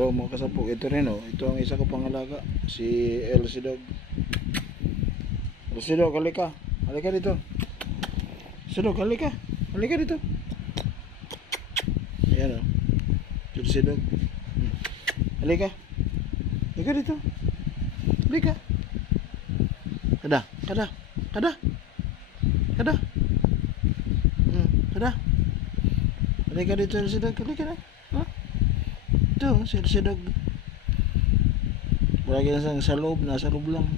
Hello mga kasapog, ito rin oh. Ito ang isa ko pangalaga, si Elsie Dog. Elsie Dog, halika. Halika dito. Elsie Dog, halika. Halika dito. Ayan oh. Elsie Dog. Halika. Halika dito. Halika. Kada. Kada. Kada. Kada. Kada. Halika dito, Elsie Dog. Halika na. Ha? Ito, si Elsie Dog. Palagi na sa loob, nasa loob lang.